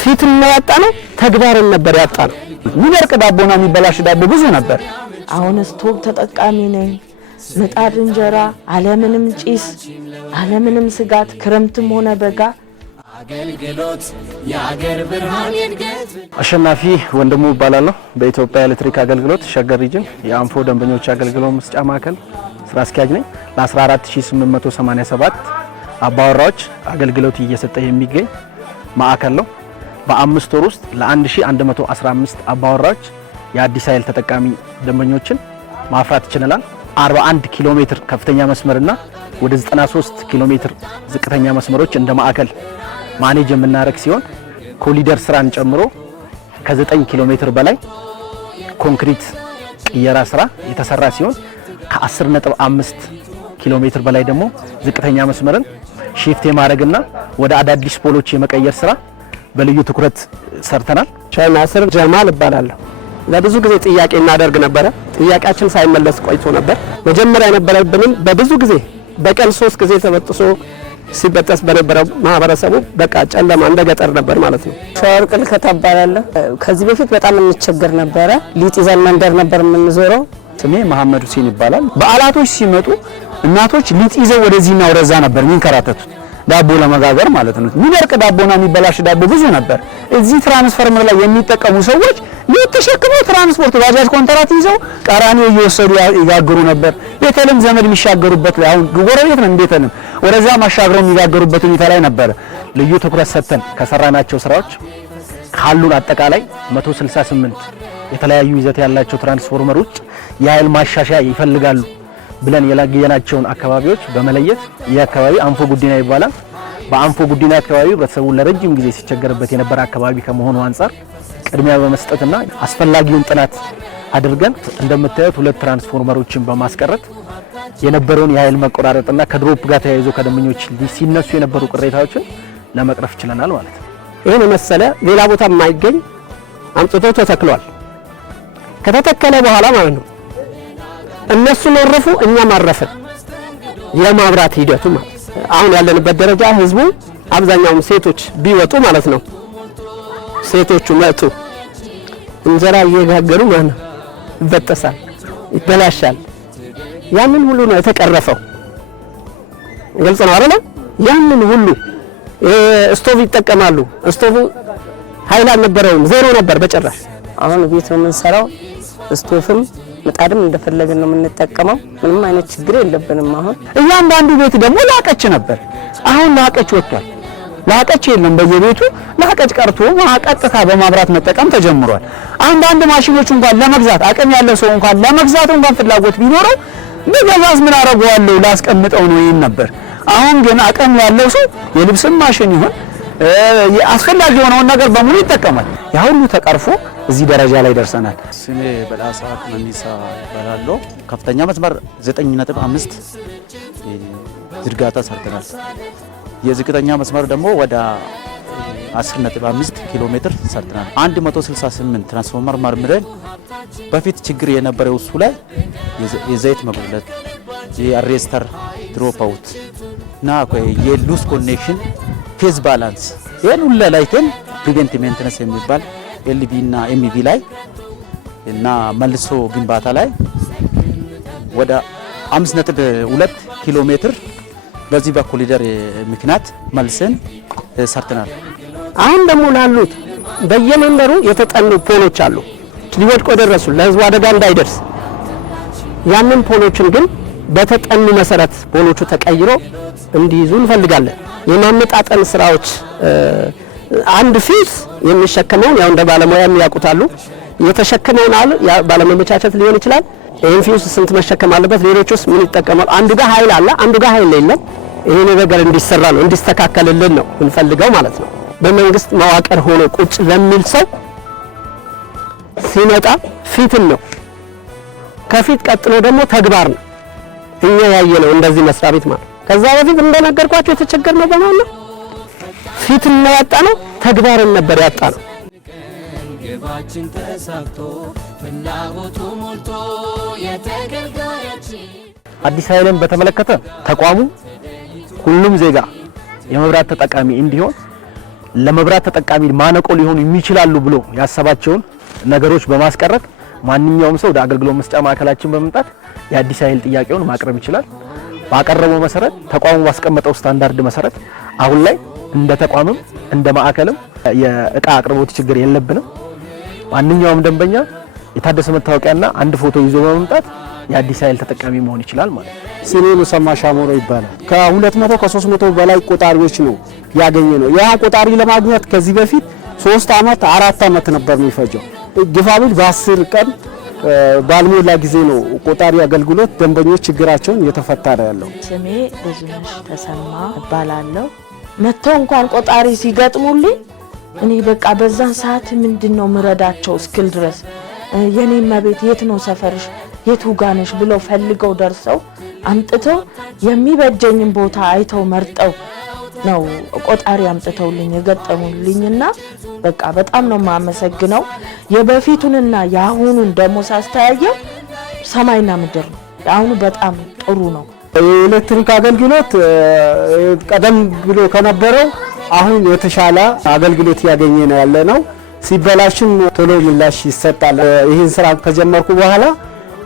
ፊትን ነው ያጣነው፣ ተግባርን ነበር ያጣነው። ሚደርቅ ዳቦና የሚበላሽ ዳቦ ብዙ ነበር። አሁን ስቶቭ ተጠቃሚ ነኝ። ምጣድ እንጀራ አለምንም ጭስ አለምንም ስጋት ክረምትም ሆነ በጋ አገልግሎት የአገር ብርሃን የድገት አሸናፊ ወንድሙ እባላለሁ። በኢትዮጵያ ኤሌክትሪክ አገልግሎት ሸገር ሪጅን የአንፎ ደንበኞች አገልግሎት መስጫ ማዕከል ስራ አስኪያጅ ነኝ። ለ14887 አባወራዎች አገልግሎት እየሰጠ የሚገኝ ማዕከል ነው። በ5 ወር ውስጥ ለ1115 አባወራዎች የአዲስ ኃይል ተጠቃሚ ደንበኞችን ማፍራት ይችላል። 41 ኪሎ ሜትር ከፍተኛ መስመርና ወደ 93 ኪሎ ሜትር ዝቅተኛ መስመሮች እንደ ማዕከል ማኔጅ የምናረግ ሲሆን ኮሊደር ስራን ጨምሮ ከ9 ኪሎ ሜትር በላይ ኮንክሪት ቅየራ ስራ የተሰራ ሲሆን ከ10.5 ኪሎ ሜትር በላይ ደግሞ ዝቅተኛ መስመርን ሺፍት የማድረግና ወደ አዳዲስ ፖሎች የመቀየር ስራ በልዩ ትኩረት ሰርተናል። ሻይናስር ጀማል እባላለሁ። ለብዙ ጊዜ ጥያቄ እናደርግ ነበር። ጥያቄያችን ሳይመለስ ቆይቶ ነበር። መጀመሪያ የነበረብንን በብዙ ጊዜ በቀን 3 ጊዜ ተበጥሶ ሲበጠስ በነበረው ማህበረሰቡ በቃ ጨለማ እንደ ገጠር ነበር ማለት ነው። ሸርቅል ከተባላለሁ። ከዚህ በፊት በጣም እንቸገር ነበረ። ሊጥ ይዘን መንደር ነበር የምንዞረው። ስሜ መሐመድ ሁሴን ይባላል። በዓላቶች ሲመጡ እናቶች ሊጥ ይዘው ወደዚህና ወደዛ ነበር የሚንከራተቱት ዳቦ ለመጋገር ማለት ነው። ሚደርቅ ዳቦና የሚበላሽ ዳቦ ብዙ ነበር። እዚህ ትራንስፈርመር ላይ የሚጠቀሙ ሰዎች ሊጥ ተሸክመው ትራንስፖርት ባጃጅ ኮንትራት ይዘው ቀራኒዮ እየወሰዱ ይጋግሩ ነበር። ቤተልም ዘመድ የሚሻገሩበት ላይ አሁን ጎረቤት ነው ቤተልም ወደዛ ማሻገረው የሚጋገሩበት ሁኔታ ላይ ነበር። ልዩ ትኩረት ሰጥተን ከሰራናቸው ስራዎች ካሉን አጠቃላይ 168 የተለያዩ ይዘት ያላቸው ትራንስፎርመሮች የኃይል ማሻሻያ ይፈልጋሉ ብለን የላገየናቸውን አካባቢዎች በመለየት ይህ አካባቢ አንፎ ጉዲና ይባላል። በአንፎ ጉዲና አካባቢ ህብረተሰቡ ለረጅም ጊዜ ሲቸገርበት የነበረ አካባቢ ከመሆኑ አንፃር ቅድሚያ በመስጠትና አስፈላጊውን ጥናት አድርገን እንደምታዩት 2 ትራንስፎርመሮችን በማስቀረት የነበረውን የኃይል መቆራረጥና ከድሮፕ ጋር ተያይዞ ከደንበኞች ሲነሱ የነበሩ ቅሬታዎችን ለመቅረፍ ችለናል ማለት ነው። ይሄን መሰለ ሌላ ቦታ የማይገኝ አምጥቶ ተተክሏል። ከተተከለ በኋላ ማለት ነው እነሱ ወረፉ፣ እኛም አረፈን። የማብራት ሂደቱ ማለት አሁን ያለንበት ደረጃ ህዝቡ አብዛኛውም ሴቶች ቢወጡ ማለት ነው ሴቶቹ መጡ እንጀራ እየጋገሩ ማለት ነው ይበጠሳል፣ ይበላሻል። ያንን ሁሉ ነው የተቀረፈው። ግልጽ ነው አይደል? ያንን ሁሉ ስቶቭ ይጠቀማሉ። ስቶቭ ኃይል አልነበረውም፣ ዜሮ ነበር በጭራሽ። አሁን ቤት ነው የምንሰራው። ስቶቭም ምጣድም እንደፈለገን ነው የምንጠቀመው። ምንም አይነት ችግር የለብንም። አሁን እያንዳንዱ ቤት ደግሞ ላቀች ነበር። አሁን ላቀች ወጥቷል። ላቀች የለም በየቤቱ ላቀች ቀርቶ ቀጥታ በማብራት መጠቀም ተጀምሯል። አንዳንድ ማሽኖች እንኳን ለመግዛት አቅም ያለው ሰው እንኳን ለመግዛት እንኳን ፍላጎት ቢኖረው በገዛዝ ምን አረጋዋለሁ ላስቀምጠው ነው ይሄን ነበር። አሁን ግን አቅም ያለው ሰው የልብስም ማሽን ይሁን አስፈላጊ የሆነውን ነገር በሙሉ ይጠቀማል። ያ ሁሉ ተቀርፎ እዚህ ደረጃ ላይ ደርሰናል። ስሜ በዳሳ መኒሳ ይባላል። ከፍተኛ መስመር 9.5 ዝርጋታ ሰርተናል። የዝቅተኛ መስመር ደግሞ ወደ 10.5 ኪሎ ሜትር ሰርተናል። 168 ትራንስፎርመር ማርምረን በፊት ችግር የነበረው እሱ ላይ የዘይት መጉደል፣ የአሬስተር ድሮፕ አውት እና የሉስ ኮኔክሽን ፌዝ ባላንስ ይሄን ሁሉ ላይተን ፕሪቬንቲቭ ሜንቴናንስ የሚባል ኤልቢ እና ኤምቪ ላይ እና መልሶ ግንባታ ላይ ወደ 5.2 ኪሎ ሜትር በዚህ በኮሊደር ምክንያት መልሰን ሰርተናል። አሁን ደግሞ ላሉት በየመንደሩ የተጠኑ ፖሎች አሉ ሊወድቁ ደረሱ ለህዝቡ አደጋ እንዳይደርስ። ያንን ፖሎችን ግን በተጠኑ መሰረት ፖሎቹ ተቀይሮ እንዲይዙ እንፈልጋለን። የማመጣጠን ስራዎች አንድ ፊውዝ የሚሸከመውን ያው እንደ ባለሙያ የሚያውቁታሉ የተሸከመውን አለ ባለመመቻቸት ሊሆን ይችላል። ይሄን ፊውዝ ስንት መሸከም አለበት፣ ሌሎችስ ምን ይጠቀማሉ? አንዱ ጋር ኃይል አለ፣ አንዱ ጋር ኃይል የለም። ይሄ ነገር እንዲሰራ ነው እንዲስተካከልልን ነው እንፈልገው ማለት ነው። በመንግስት መዋቅር ሆኖ ቁጭ ለሚል ሰው ሲመጣ ፊትን ነው፣ ከፊት ቀጥሎ ደግሞ ተግባር ነው። እኛ ያየነው እንደዚህ መስሪያ ቤት ማለት ከዛ በፊት እንደነገርኳችሁ የተቸገርነው በማን ነው? ፊትን ነው ያጣነው፣ ተግባርን ነበር ያጣነው። ግባችን ተሳክቶ ፍላጎቱ ሞልቶ የተገልጋያችን አዲስ ኃይልን በተመለከተ ተቋሙ ሁሉም ዜጋ የመብራት ተጠቃሚ እንዲሆን ለመብራት ተጠቃሚ ማነቆ ሊሆኑ የሚችላሉ ብሎ ያሰባቸውን ነገሮች በማስቀረት ማንኛውም ሰው ወደ አገልግሎት መስጫ ማዕከላችን በመምጣት የአዲስ ኃይል ጥያቄውን ማቅረብ ይችላል። ባቀረበው መሰረት ተቋሙ ባስቀመጠው ስታንዳርድ መሰረት አሁን ላይ እንደ ተቋምም እንደ ማዕከልም የእቃ አቅርቦት ችግር የለብንም። ማንኛውም ደንበኛ የታደሰ መታወቂያና አንድ ፎቶ ይዞ በመምጣት የአዲስ ኃይል ተጠቃሚ መሆን ይችላል ማለት ነው። ስሜ ሙሰማ ሻሞሮ ይባላል። ከ200 ከ300 በላይ ቆጣሪዎች ነው ያገኘ ነው። ያ ቆጣሪ ለማግኘት ከዚህ በፊት 3 አመት 4 አመት ነበር የሚፈጀው። ግፋቢል በ10 ቀን ባልሞላ ጊዜ ነው ቆጣሪ አገልግሎት ደንበኞች ችግራቸውን እየተፈታ ነው ያለው። ስሜ ብዙነሽ ተሰማ እባላለሁ። መተው እንኳን ቆጣሪ ሲገጥሙልኝ እኔ በቃ በዛን ሰዓት ምንድነው ምረዳቸው እስክል ድረስ የኔ መቤት የት ነው ሰፈርሽ የቱ ጋነሽ ብለው ፈልገው ደርሰው አምጥተው የሚበጀኝን ቦታ አይተው መርጠው ነው ቆጣሪ አምጥተውልኝ የገጠሙልኝና በቃ በጣም ነው ማመሰግነው። የበፊቱንና ያሁኑን ደሞ ሳስተያየው ሰማይና ምድር ነው። ያሁኑ በጣም ጥሩ ነው። የኤሌክትሪክ አገልግሎት ቀደም ብሎ ከነበረው አሁን የተሻለ አገልግሎት ያገኘ ነው ያለ ነው። ሲበላሽም ቶሎ ምላሽ ይሰጣል። ይህን ስራ ከጀመርኩ በኋላ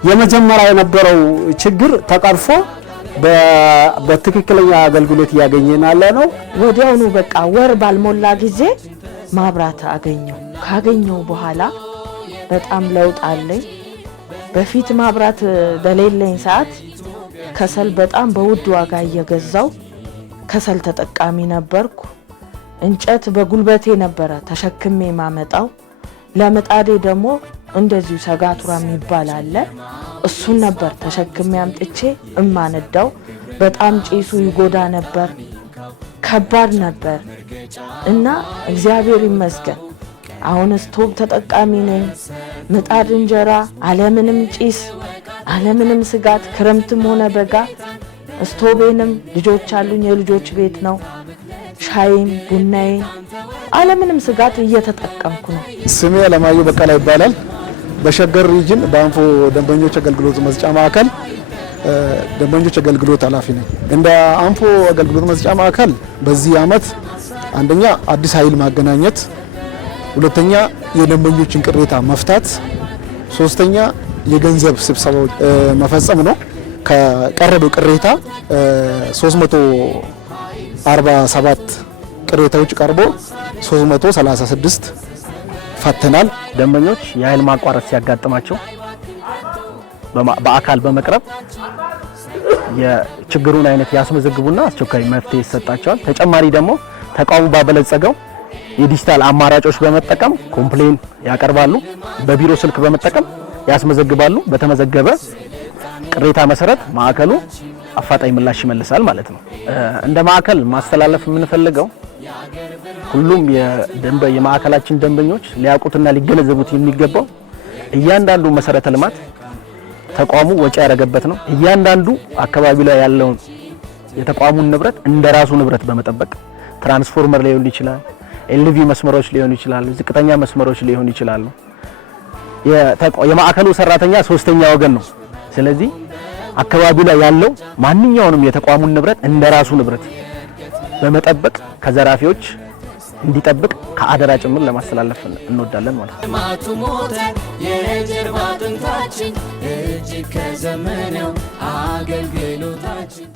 የመጀመሪያ የነበረው ችግር ተቀርፎ በትክክለኛ አገልግሎት ያገኘን ያለ ነው። ወዲያውኑ በቃ ወር ባልሞላ ጊዜ ማብራት አገኘው። ካገኘው በኋላ በጣም ለውጥ አለኝ። በፊት ማብራት በሌለኝ ሰዓት ከሰል በጣም በውድ ዋጋ እየገዛው ከሰል ተጠቃሚ ነበርኩ። እንጨት በጉልበቴ ነበረ ተሸክሜ ማመጣው። ለምጣዴ ደግሞ እንደዚሁ ሰጋቱራ የሚባል አለ። እሱን ነበር ተሸክሜ አምጥቼ እማነዳው። በጣም ጪሱ ይጎዳ ነበር፣ ከባድ ነበር እና እግዚአብሔር ይመስገን አሁን ስቶቭ ተጠቃሚ ነኝ። ምጣድ እንጀራ አለምንም ጪስ አለምንም ስጋት ክረምትም ሆነ በጋ ስቶቬንም ልጆች አሉኝ፣ የልጆች ቤት ነው። ሻይም ቡናዬ አለምንም ስጋት እየተጠቀምኩ ነው። ስሜ አለማየሁ በቀላ ይባላል። በሸገር ሪጅን በአንፎ ደንበኞች አገልግሎት መስጫ ማዕከል ደንበኞች አገልግሎት ኃላፊ ነኝ። እንደ አንፎ አገልግሎት መስጫ ማዕከል በዚህ አመት አንደኛ አዲስ ኃይል ማገናኘት፣ ሁለተኛ የደንበኞችን ቅሬታ መፍታት፣ ሶስተኛ የገንዘብ ስብሰባዎች መፈጸም ነው። ከቀረበው ቅሬታ 347 ቅሬታዎች ቀርቦ 336 ፈተናል። ደንበኞች የኃይል ማቋረጥ ሲያጋጥማቸው በአካል በመቅረብ የችግሩን አይነት ያስመዘግቡና አስቸኳይ መፍትሄ ይሰጣቸዋል። ተጨማሪ ደግሞ ተቋሙ ባበለጸገው የዲጂታል አማራጮች በመጠቀም ኮምፕሌን ያቀርባሉ። በቢሮ ስልክ በመጠቀም ያስመዘግባሉ። በተመዘገበ ቅሬታ መሰረት ማዕከሉ አፋጣኝ ምላሽ ይመልሳል ማለት ነው። እንደ ማዕከል ማስተላለፍ የምንፈልገው ሁሉም የማዕከላችን ደንበኞች ሊያውቁትና ሊገነዘቡት የሚገባው እያንዳንዱ መሰረተ ልማት ተቋሙ ወጪ ያደረገበት ነው። እያንዳንዱ አካባቢ ላይ ያለውን የተቋሙን ንብረት እንደራሱ ንብረት በመጠበቅ ትራንስፎርመር ሊሆን ይችላል፣ ኤልቪ መስመሮች ሊሆን ይችላል፣ ዝቅተኛ መስመሮች ሊሆን ይችላሉ። የማዕከሉ ሰራተኛ ሶስተኛ ወገን ነው። ስለዚህ አካባቢ ላይ ያለው ማንኛውንም የተቋሙን ንብረት እንደራሱ ንብረት በመጠበቅ ከዘራፊዎች እንዲጠብቅ ከአደራ ጭምር ለማስተላለፍ እንወዳለን ማለት ነው። ማቱ ሞተ የጀርባ አጥንታችን እጅግ ከዘመነው አገልግሎታችን